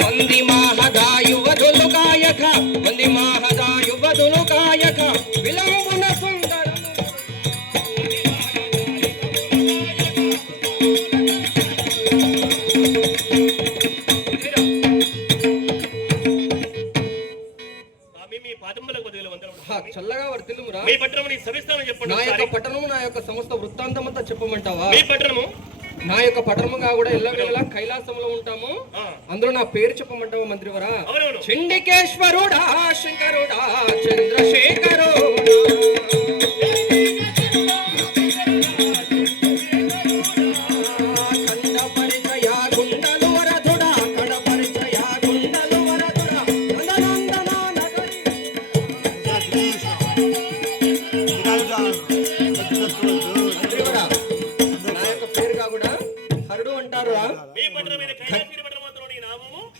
వంది మహదాయువధులు కాయక వంది మహదాయువధులు కాయక విలంబున సుందర చల్లగా వర్తిల్లుమురా. మీ పట్టణము నీ సవిస్తారని చెప్పండి. నా యొక్క పట్టణము నా యొక్క సమస్త వృత్తాంతమంతా చెప్పమంటావా? మీ పట్టణము నా యొక్క పట్టణముగా కూడా ఎల్లవేళలా కైలాసంలో ఉంటాము. అందులో నా పేరు చెప్పమంటావా మంత్రివరా? చండికేశ్వరుడా శంకరుడా చంద్రశేఖరుడా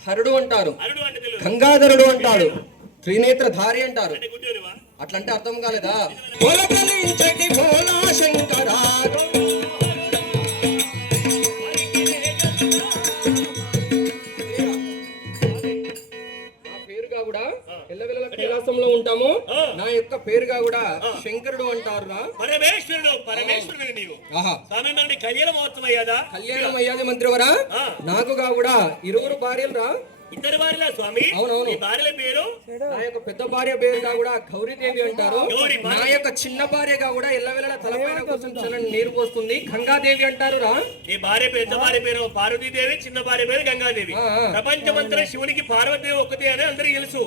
హరుడు అంటారు, గంగాధరుడు అంటాడు, త్రినేత్రధారి అంటారు. అట్లంటే అర్థం కాలేదా? పేరుగా కూడా ఎల్లవెల్ల కైలాసంలో ఉంటాము. నా యొక్క పేరుగా కూడా శంకరుడు అంటారు. పరమేశ్వరుడు పరమేశ్వరుడు నీవు. కళ్యాణం అయ్యాది మంత్రివరా. నాకుగా కూడా 20 భార్యలు రా. ఇద్దరు భార్యల స్వామి. అవునవును. భార్యల పేరు నా యొక్క పెద్ద భార్య పేరుగా కూడా గౌరీదేవి అంటారు. నా యొక్క చిన్న భార్యగా కూడా ఎల్లవేళ తలపైన కూర్చొని చల్లని నీరు పోస్తుంది గంగాదేవి అంటారు రా. ఈ భార్య పెద్ద భార్య పేరు పార్వతీదేవి, చిన్న భార్య పేరు గంగాదేవి. ప్రపంచమంతా శివునికి పార్వతీదేవి ఒక్కతే అని అందరికీ తెలుసు.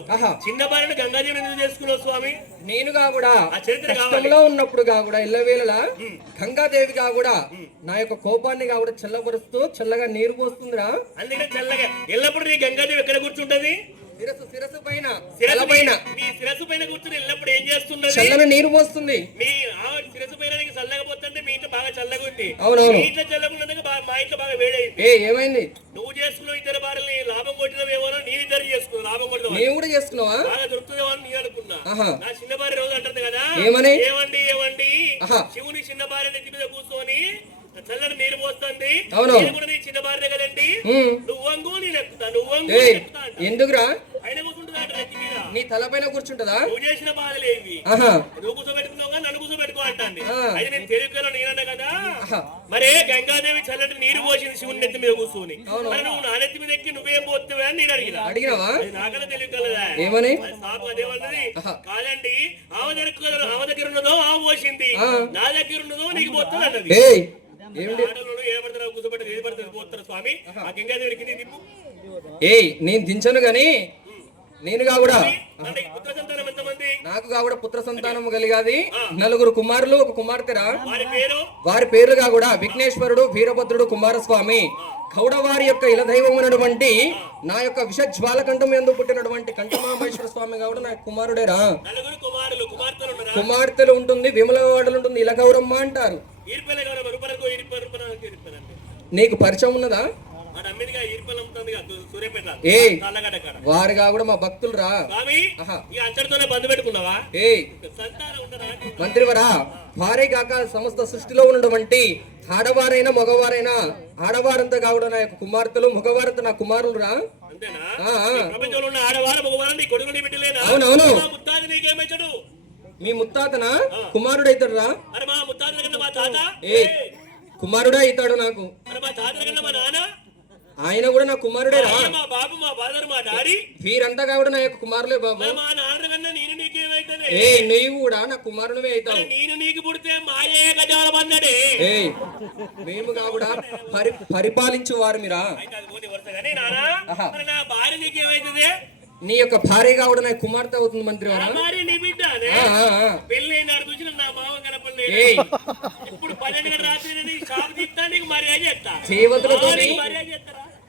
చిన్న భార్యను గంగాదేవిని ఎందుకు చేసుకున్నావు స్వామి? నేనుగా కూడా కష్టంలో ఉన్నప్పుడుగా కూడా ఎల్లవేళలా గంగాదేవిగా కూడా నా యొక్క కోపాన్ని కూడా చల్లబరుస్తూ చల్లగా నీరు పోస్తుందిరా. అందుకే చల్లగా ఎల్లప్పుడు నీ గంగాదేవి ఎక్కడ కూర్చుంటది? శిరసు పైన నీ శిరసు పైన కూర్చుని ఎల్లప్పుడు ఏం చేస్తున్నది? చల్లని నీరు పోస్తుంది. మీ శిరసు పైన చల్లగా పోతుంటే మీ ఇంట్లో బాగా చల్లగా ఉంది. అవునవును. మీ ఇంట్లో చల్లగా ఉన్నందుకు మా ఇంట్లో బాగా వేడైంది. ఏమైంది? నువ్వు చేసుకున్నావు ఇద్దరు భార్యని లాభం కొట్టినవేమో నేను ఇద్దరు చేసుకున్నావు లాభం కొట్టిన నేను కూడా చేసుకున్నావా? బాగా దొరుకుతుందేమో అని నేను అనుకున్నా. నా చిన్న భార్య రోజు అంటుంది కదా, ఏమని? ఏమండి శివుని చిన్న భార్య నెత్తి మీద కూర్చొని చల్లని నీరు పోస్తుంది. చిన్న భార్య కదండి, నువ్వు వంగు నేను ఎక్కుతా, నువ్వు వంగు ఎక్కుతా. ఎందుకురా? ఆయన కూర్చుంటుందా నెత్తి మీద? నీ తలపైన కూర్చుంటదా? నువ్వు చేసిన బాధలు ఏవి? నువ్వు కూర్చోబెట్టుకున్నావుగా నన్ను కూర్చోబెట్టుకో అంటాంది. అయితే నేను తెలుగులో నేనన్నా కదా, మరే గంగాదేవి చల్లటి నీరు పోసింది శివుని నెత్తి మీద కూర్చొని. మరి నువ్వు నా నెత్తి మీద ఎక్కి నువ్వేం పోతావా అని నేను అడిగినావా? నాకన్నా తెలియగలదా? ఏమని? అదేమన్నది కాదండి, ఆమె దగ్గర ఉన్నదో ఆమె పోసింది, నా దగ్గర ఉన్నదో నీకు పోతుంది అన్నది. నేను దించను గాని నేనుగా కూడా నాకు కూడా పుత్ర సంతానం కలిగాది. 4 కుమారులు 1 కుమార్తెరా. వారి పేరుగా కూడా విఘ్నేశ్వరుడు, వీరభద్రుడు, కుమారస్వామి, కౌడవారి యొక్క ఇలదైవమైనటువంటి నా యొక్క విషజ్వాలకంఠం ఎందు పుట్టినటువంటి కంఠమామేశ్వర స్వామి కూడా నా కుమారుడేరా. కుమార్తెలు ఉంటుంది, విమలవాడలు ఉంటుంది, ఇలగౌరమ్మ అంటారు. నీకు పరిచయం ఉన్నదా? వారుగా కూడా మా భక్తులు రా. మంత్రివరా, భార్య కాక సమస్త సృష్టిలో ఉన్నటువంటి ఆడవారైనా మగవారైనా ఆడవారంతా కావడం నా యొక్క కుమార్తెలు, మగవారంతా నా కుమారులు రా. అవునవును. మీ ముత్తాతన కుమారుడైతాడు రా. కుమారుడే అవుతాడు నాకు. ఆయన కూడా నా కుమారుడే రా. వీరంతా కూడా నా యొక్క కుమారులే బాబు. నీవు కూడా నా కుమారునివే అవుతావు. మేము కూడా పరిపాలించు వారు మీరా. నీ యొక్క భార్యగా కూడా నా కుమార్తె అవుతుంది మంత్రి వారా.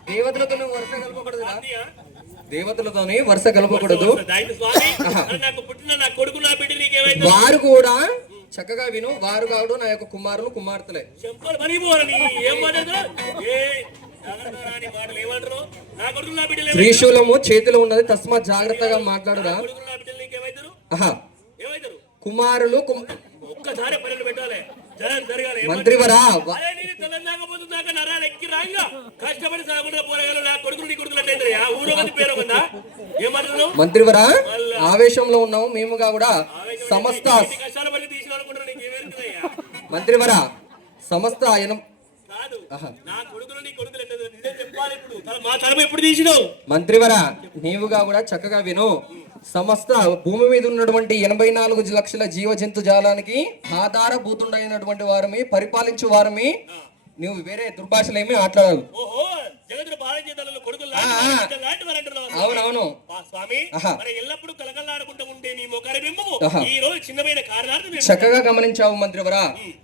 దేవతలతో వరుస కలపకూడదు, దేవతలతోని వరుస కలపకూడదు. వారు కూడా చక్కగా విను, వారు కావడం నా యొక్క కుమారులు కుమార్తెలే. త్రిశూలము చేతిలో ఉన్నది, తస్మాత్ జాగ్రత్తగా మాట్లాడురా. కుమారులు ఒక్కసారి పల్లెలు పెట్టాలి. జరగాలి మంత్రివరా అదే నేను తెలంగాణ నరాలు ఎక్కి రాంగా కష్టపడి సాగుండా పోరగాలు నా కొడుకులు నీ కొడుకులు అంటే ఆ ఊరో మంది పేరు ఉందా ఏమంటున్నావు మంత్రివరా ఆవేశంలో ఉన్నాము మేముగా కూడా సమస్త కష్టాల పడి తీసిన అనుకుంటున్నా నీకేమేరుతున్నాయా మంత్రివరా సమస్త కాదు నా కొడుకులు నీ కొడుకులు అంటే నిజం చెప్పాలి ఇప్పుడు మా తరపు ఎప్పుడు తీసినావు మంత్రివరా నీవుగా కూడా చక్కగా విను సమస్త భూమి మీద ఉన్నటువంటి 84 లక్షల జీవ జంతు జాలానికి ఆధారభూతుండైనటువంటి వారమి పరిపాలించు వారమి నువ్వు వేరే దుర్భాషలు ఏమీ మాట్లాడదు ఓహో జగతుడు బాలచేతలలో కొడుకులు లాంటి వారు అంటున్నావు అవునవును స్వామి మరి ఎల్లప్పుడూ కలకలాడుకుంటూ ఉండే నీ మొఖారి బింబము ఈ రోజు చిన్నమైన కారణాలు చక్కగా గమనించావు మంత్రివరా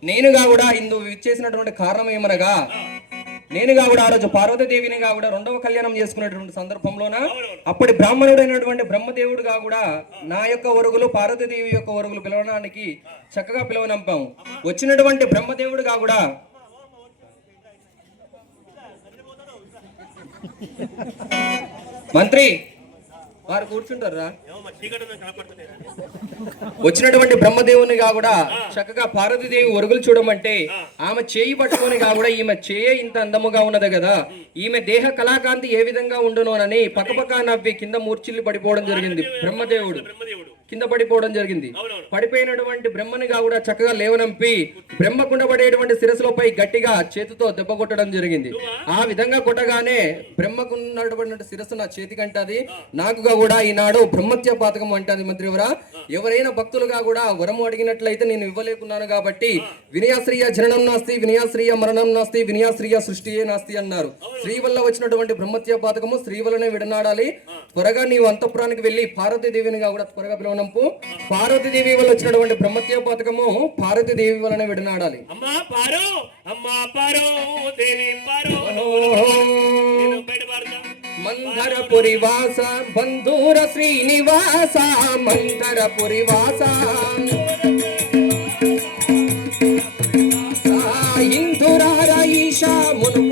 నేనుగా కూడా ఇందుకు ఇచ్చేసినటువంటి కారణం ఏమనగా నేనుగా కూడా ఆ రోజు పార్వతీదేవినిగా కూడా 2వ కళ్యాణం చేసుకునేటువంటి సందర్భంలోన అప్పటి బ్రాహ్మణుడైనటువంటి బ్రహ్మదేవుడుగా కూడా నా యొక్క వరుగులు పార్వతీదేవి యొక్క వరుగులు పిలవడానికి చక్కగా పిలవనంపాము వచ్చినటువంటి బ్రహ్మదేవుడుగా కూడా మంత్రి వారు కూర్చుంటారా వచ్చినటువంటి బ్రహ్మదేవునిగా కూడా చక్కగా పార్వతీదేవి ఒరుగులు చూడమంటే ఆమె చేయి పట్టుకొని కూడా ఈమె చేయ ఇంత అందముగా ఉన్నది కదా ఈమె దేహ కళాకాంతి ఏ విధంగా ఉండునోనని పక్కపక్క నవ్వి కింద మూర్చిల్లి పడిపోవడం జరిగింది బ్రహ్మదేవుడు కింద పడిపోవడం జరిగింది పడిపోయినటువంటి బ్రహ్మనిగా కూడా చక్కగా లేవనంపి బ్రహ్మ కుండబడేటువంటి శిరస్సులపై గట్టిగా చేతితో దెబ్బ కొట్టడం జరిగింది ఆ విధంగా కొట్టగానే బ్రహ్మకున్నటువంటి శిరస్సు నా చేతికంటది నాకుగా కూడా ఈనాడు బ్రహ్మత్య పాతకం అంటది మంత్రివరా ఎవరైనా భక్తులుగా కూడా వరము అడిగినట్లయితే నేను ఇవ్వలేకున్నాను కాబట్టి వినయాశ్రీయ జననం నాస్తి వినయాశ్రీయ మరణం నాస్తి వినయాశ్రీయ సృష్టియే నాస్తి అన్నారు స్త్రీ వల్ల వచ్చినటువంటి బ్రహ్మత్య పాతకము స్త్రీ వల్లనే విడనాడాలి త్వరగా నీవు అంతఃపురానికి వెళ్ళి పార్వతీదేవినిగా కూడా త్వరగా పిలవనంపు పార్వతీదేవి వల్ల వచ్చినటువంటి బ్రహ్మత్య పాతకము పార్వతీదేవి వల్లనే విడనాడాలి మందరపురి వాస బంధూర శ్రీనివాస మందరపురి వాస ఇందురార ఈశా మును